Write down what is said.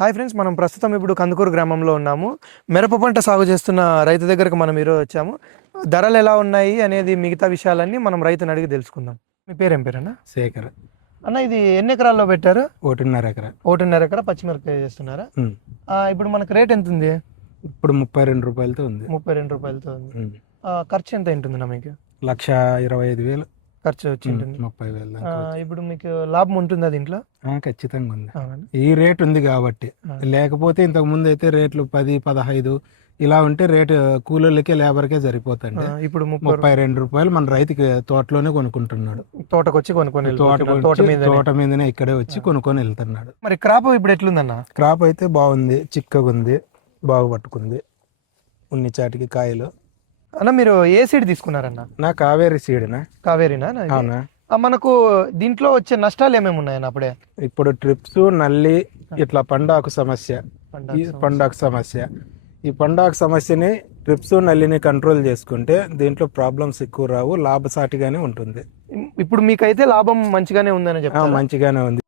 Hi friends, మనం ప్రస్తుతం ఇప్పుడు కందుకూరు గ్రామంలో ఉన్నాము. మిరప పంట సాగు చేస్తున్న రైతు దగ్గరకు మనం ఈరోజు వచ్చాము. ధరలు ఎలా ఉన్నాయి అనేది మిగతా విషయాలన్నీ మనం రైతుని అడిగి తెలుసుకుందాం. మీ పేరేం పేరన్నా? శేఖర్. అన్న, ఇది ఎన్ని ఎకరాల్లో పెట్టారు? 1.5 ఎకరా. 1.5 ఎకరా పచ్చిమిరపకాయ చేస్తున్నారా? ఇప్పుడు మనకు రేట్ ఎంత ఉంది? ఇప్పుడు 32 రూపాయలతో ఉంది. 32 రూపాయలతో ఉంది. ఖర్చు ఎంత ఉంటుందన్నా మీకు? 1,25,000 ఖర్చు వచ్చి ఉంటుంది. 30,000 ఇప్పుడు మీకు లాభం ఉంటుందా దీంట్లో? ఖచ్చితంగా ఉంది. అవునండి. ఈ రేట్ ఉంది కాబట్టి. లేకపోతే ఇంతకు ముందు అయితే రేట్లు 10, 15 ఇలా ఉంటే రేటు కూలీలకే లేబర్కే సరిపోతుంది. ఇప్పుడు 32 రూపాయలు మన రైతుకి తోటలోనే కొనుక్కుంటున్నాడు. తోటకు వచ్చి కొనుక్కొని తోట మీదనే ఇక్కడే వచ్చి కొనుక్కొని వెళ్తున్నాడు. మరి క్రాప్ ఇప్పుడు ఎట్లుందన్న? క్రాప్ అయితే బాగుంది, చిక్కగా ఉంది, బాగా పట్టుకుంది, ఉన్ని చాటికి కాయలు. అన్న, మీరు ఏ సీడ్ తీసుకున్నారన్న? నా కావేరి సీడ్నా? కావేరీనా? అవునా? మనకు దీంట్లో వచ్చే నష్టాలు ఏమేమి ఉన్నాయన్న అప్పుడే? ఇప్పుడు ట్రిప్స్, నల్లి, ఇట్లా పండాకు సమస్య. ఈ పండాకు సమస్యని ట్రిప్స్, నల్లిని కంట్రోల్ చేసుకుంటే దీంట్లో ప్రాబ్లమ్స్ ఎక్కువ రావు, లాభసాటిగానే ఉంటుంది. ఇప్పుడు మీకైతే లాభం మంచిగానే ఉందని చెప్పారు. మంచిగానే ఉంది.